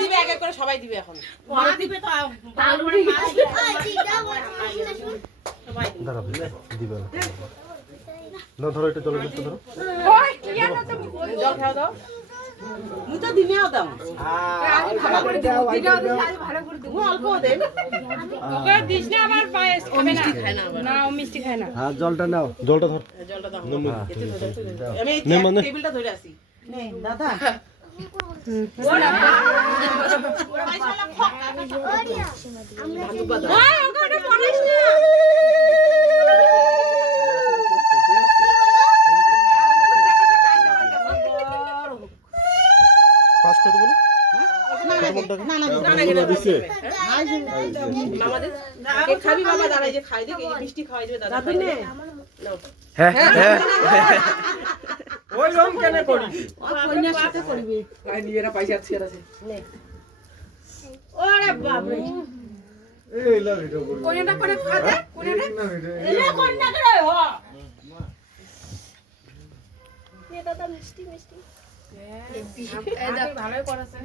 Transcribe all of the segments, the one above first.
দিবে এক এক করে সবাই দিবে এখন দিবে তো দিবে না ধরো এটা চলো একটু ধরো জল খাও দাও মুই তো দিনেও দাও ভালো করে দাও ভালো করে দাও অল্প দেন ওকে দিস না আবার পায়েস খাবে না না ও মিষ্টি খায় না হ্যাঁ জলটা নাও জলটা ধর জলটা দাও আমি টেবিলটা ধরে আসি নে দাদা ওরা ওটা পড়াইস না পাস করে দেবো খাবি বাবা দাঁড়াই যে খাই দেখি মিষ্টি খাওয়াই দেবে দাদা হ্যাঁ হ্যাঁ ওই রকম কেন করি সাথে করবি ভাই নিজেরা পয়সা আছে নে ওরে বাপ রে এই লা ভিডিও করি কোনটা করে খাতে কোনটা এলে কোনটা করে হ নে দাদা মিষ্টি মিষ্টি ভালোই করেছে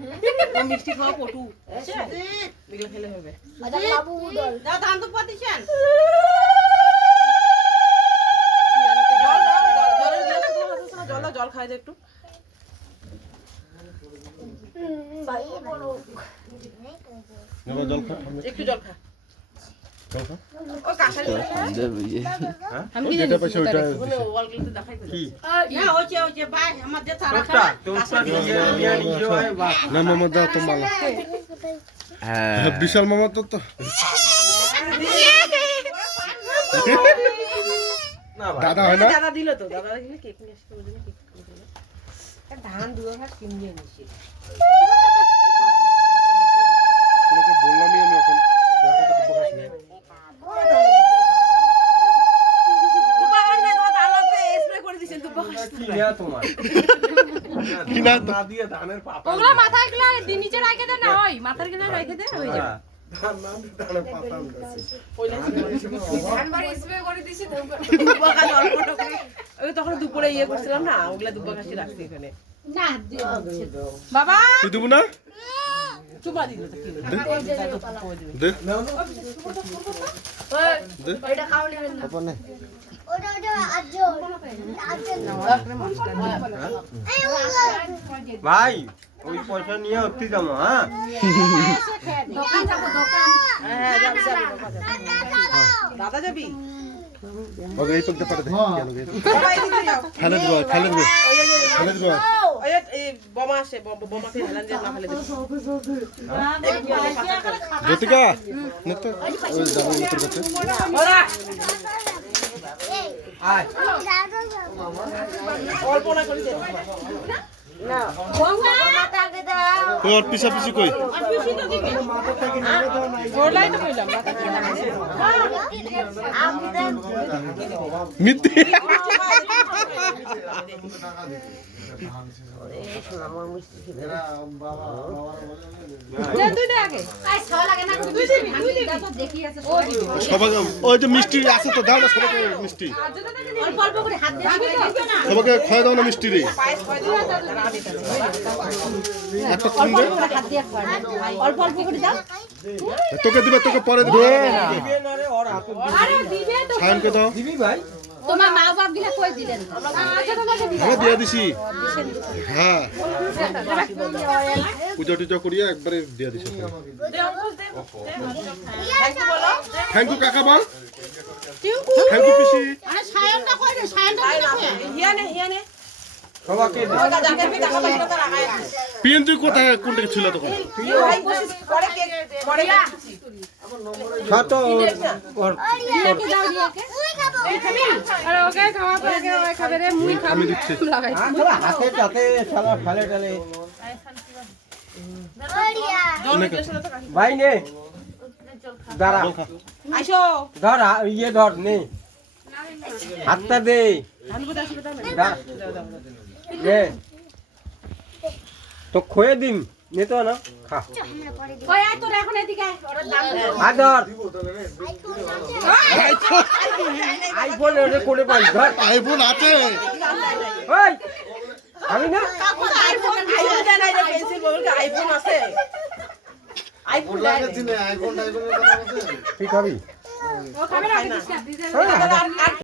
মিষ্টি খাওয়া পটু এগুলো খেলে হবে বাবু দল দাও ধান তো পাতিছেন জল খাই দে একটু জল খা একটু জল খা জল খা ও কাঁচা আমি যেটা পয়সা ওইটা ওয়ালগুলোতে দেখাই কি না হচ্ছে ভাই আমার যে তারা তোরটা তোরটা দিয়ে নিয়ে হয় বাস না মামা দাও তো মালা হ্যাঁ বিশাল মামা তো না ভাই দাদা হয় না দাদা দিল তো দাদা দিলে কেক নিয়ে আসতে বলে কেক ধান দুটো ভাত কিনে এনেছি তোমাকে বললামই আমি এখন কি না তোমার কি না তো না দিয়ে ধানের পাতা ওগুলা মাথায় গুলা নিচে রাখে দে না ওই মাথার গুলা রাখে দে হয়ে যাবে ধান না দিয়ে ধানের পাতা ওই তখন দুপুরে ইয়ে করছিলাম না ওগুলা দুপুর কাশি রাখছি এখানে না বাবা তুই দেবো না চুপা দিল দে দে ওইটা খাও নেবেন না আপনে ওটা আজো ভাই ওই পয়সা নিয়ে উঠতে যাবো হ্যাঁ দোকান যাব দোকান হ্যাঁ যাবি দাদা যাবি ওকে এই চলতে পারে দে কেন গে সবাই দিকে যাও খালেদ ভাই খালেদ ভাই ওই এই বোমা আসে বোমাকে হেলান দিয়ে না ফেলে দে জ্যোতিকা নেতো ওই যাবো তোর কাছে ওরা আয় কল্পনা করি দে না মাতাকে দাও কই আর পিছা পিছি কই ওলাই তো কইলাম মাথা কি না আমি দেন মিথ্যে তুই দে আগে আই খাওয়া লাগে না তুই দিবি তো দেখি আছে ও দিবি সবাই ওই যে মিষ্টি আছে তো দাও না সবাইকে মিষ্টি অল্প অল্প করে হাত দিয়ে দিবি না সবাইকে খাওয়া দাও না মিষ্টি রে পায়েস খাই দিও আমি একটা তুমি দে হাত দিয়ে খাওয়া অল্প অল্প করে দাও তোকে দিবে তোকে পরে দিবে দিবে না রে ওর হাতে আরে দিবে তো সায়নকে দাও দিবি ভাই তোমার মা বাপ গিলা কই দিলেন আচ্ছা তোমাকে দিবা হ্যাঁ দিয়ে দিছি হ্যাঁ পূজা টুজা করিয়া একবারে দিয়ে দিছি থ্যাংক ইউ কাকা বল থ্যাংক ইউ পিসি আরে সায়নটা কই রে সায়নটা হিয়ানে সবাইকে দে ওটা যাকে আমি দেখা পাইছি না রাখায় পিএন তুই কোথায় কোন থেকে ছিল তখন ভাই বসে পরে কেক পরে ছোট ওর রিয়াকে দাও রিয়াকে এই খাবি আরে ওকে খাওয়া পরে ওই খাবে রে মুই খাবো আমি দিচ্ছি লাগাই হাতে টাতে শালা ফেলে টালে রিয়া ভাই নে দাঁড়া আইসো ধর ইয়ে ধর নে হাতটা দে ধানবো দাও দাও দাঁড়া নে তো খয়ে দিন নে তো না খা কই আই তোর এখন এদিকে আয় ওর দাম আর ধর আইফোন ওরে কোনে পাই ধর আইফোন আছে ওই খাবি না আইফোন দেয় না রে পেন্সিল বলকে আইফোন আছে আইফোন দেয় আইফোন কথা বলছে তুই খাবি ও খাবে না, দিস না, দিস না। আর